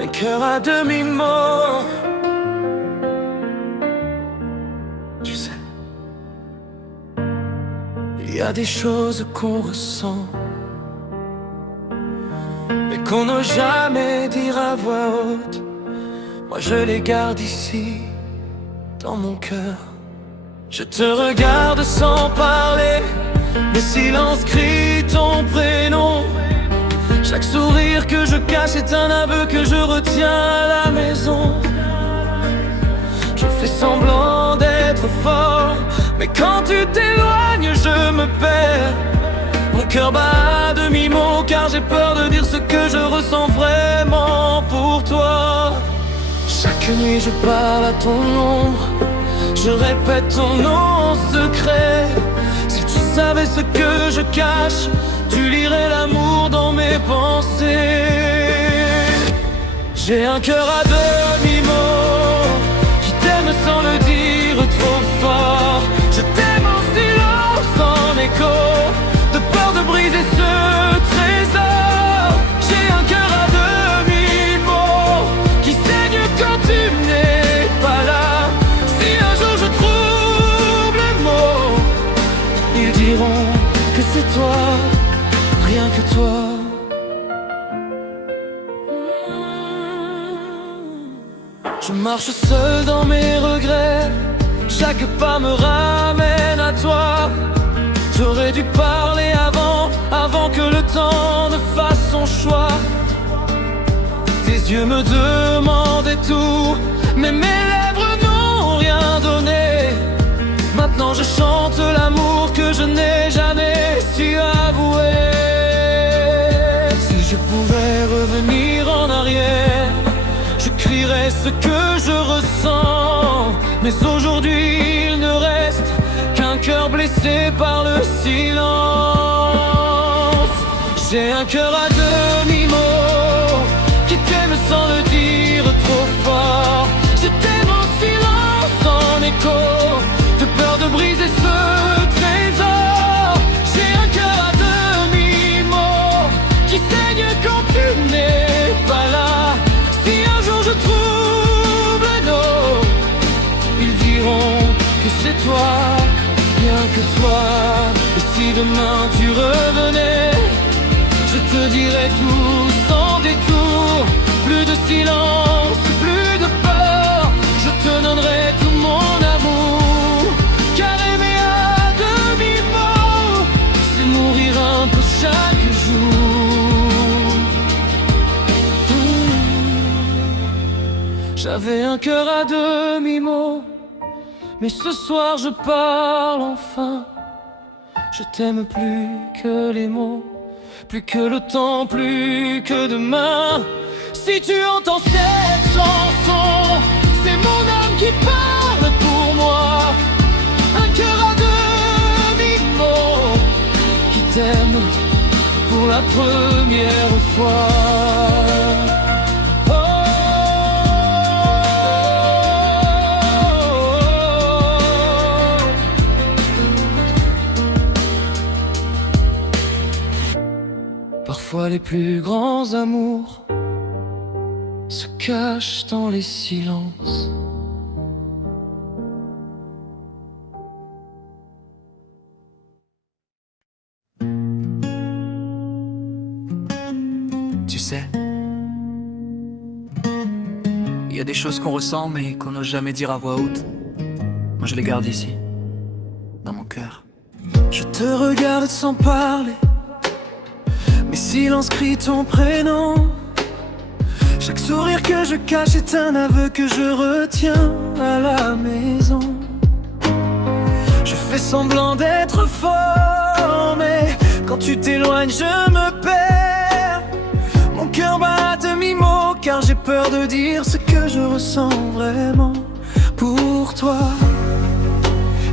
un cœur à demi-mort. Tu sais, il y a des choses qu'on ressent mais qu'on n'ose jamais dire à voix haute. Moi je les garde ici, dans mon cœur. Je te regarde sans parler, mes silences crient ton prénom. Chaque sourire que je cache est un aveu que je retiens à la maison. Je fais semblant d'être fort, mais quand tu t'éloignes je me perds. Mon cœur bat à demi-mot car j'ai peur de dire ce que je ressens vraiment pour toi. Chaque nuit je parle à ton ombre, je répète ton nom en secret. Si tu savais ce que je cache, tu lirais l'amour dans mes pensées. J'ai un cœur à demi-mot qui t'aime sans le dire trop fort. Je t'aime en silence, en écho, de peur de briser ce trésor. J'ai un cœur à demi-mot qui saigne quand tu n'es pas là. Si un jour je trouve les mots, ils diront que c'est toi, rien que toi. Je marche seul dans mes regrets, chaque pas me ramène à toi. J'aurais dû parler avant que le temps ne fasse son choix. Tes yeux me demandaient tout, mais mes lèvres n'ont rien donné. Maintenant je chante l'amour que je n'ai jamais su avouer. Si je pouvais revenir en arrière, je crierais ce que je ressens. Mais aujourd'hui il ne reste qu'un cœur blessé par le silence. J'ai un cœur à demi-mot qui t'aime sans le dire trop fort. Je t'aime en silence, en écho, de peur de briser ce trésor. J'ai un cœur à demi-mot qui saigne quand tu n'es pas là. Si un jour je trouve l'eau, ils diront que c'est toi, rien que toi. Et si demain tu revenais, je te dirais tout sans détour. Plus de silence, plus de peur, je te donnerai tout mon amour. Car aimer à demi-mot, c'est mourir un peu chaque jour. J'avais un cœur à demi-mot, mais ce soir je parle enfin. Je t'aime plus que les mots, plus que le temps, plus que demain. Si tu entends cette chanson, c'est mon âme qui parle pour moi. Un cœur à demi-mot qui t'aime pour la première fois. Parfois les plus grands amours se cachent dans les silences. Tu sais, il y a des choses qu'on ressent mais qu'on n'ose jamais dire à voix haute. Moi je les garde ici, dans mon cœur. Je te regarde sans parler, mes silences crient ton prénom. Chaque sourire que je cache est un aveu que je retiens à la maison. Je fais semblant d'être fort, mais quand tu t'éloignes je me perds. Mon cœur bat à demi-mot car j'ai peur de dire ce que je ressens vraiment pour toi.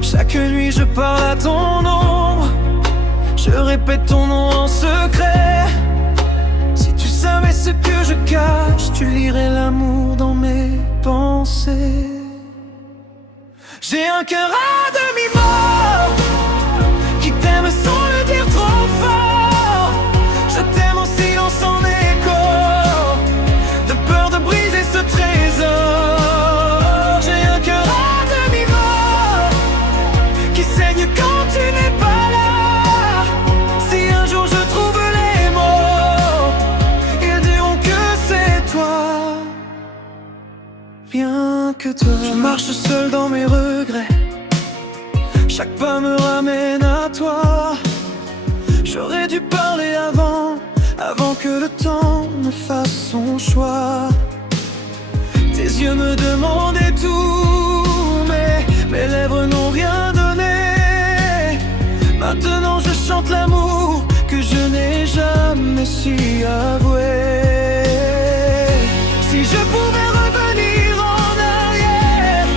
Chaque nuit je parle à ton ombre, je répète ton nom en secret. Si tu savais ce que je cache, tu lirais l'amour dans mes pensées. J'ai un cœur à demi-mort qui t'aime sans le dire trop fort. Je t'aime en silence, en écho, de peur de toi. Je marche seul dans mes regrets, chaque pas me ramène à toi. J'aurais dû parler avant que le temps ne fasse son choix. Tes yeux me demandaient tout, mais mes lèvres n'ont rien donné. Maintenant je chante l'amour que je n'ai jamais su avouer. Si je pouvais revenir en arrière,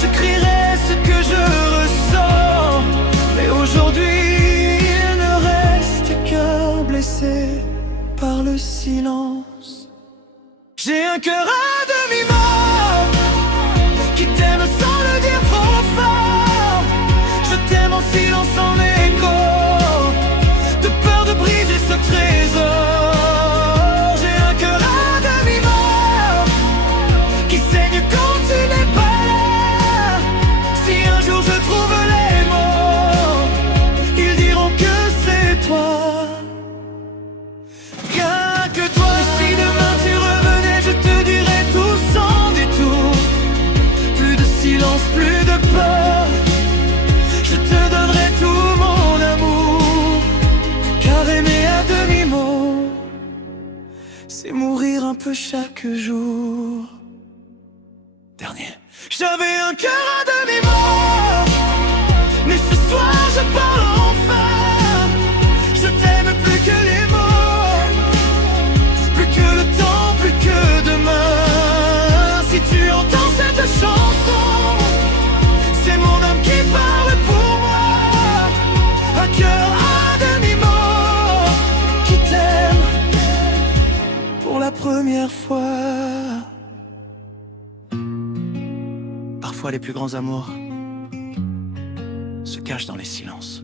je crierais ce que je ressens. Mais aujourd'hui, il ne reste qu'un blessé par le silence. J'ai un cœur à demi-mort qui t'aime sans le dire trop fort. Je t'aime en silence, en écho, de peur de briser ce trésor. J'ai un cœur à demi-mort qui saigne quand tu n'es pas là. Si un jour je trouve les mots, ils diront que c'est toi. Rien que toi. Si demain tu revenais, je te dirais tout sans détour. Plus de silence, plus de peur, je te donnerai tout mon amour. Car aimer à demi-mot, c'est mourir un peu chaque jour. Dernier. J'avais un cœur à demi-mort, mais ce soir je parle enfin. Je t'aime plus que les mots, plus que le temps, plus que demain. Si tu entends cette chanson, c'est mon âme qui parle pour moi. Un cœur à demi-mot qui t'aime pour la première fois. Parfois les plus grands amours se cachent dans les silences.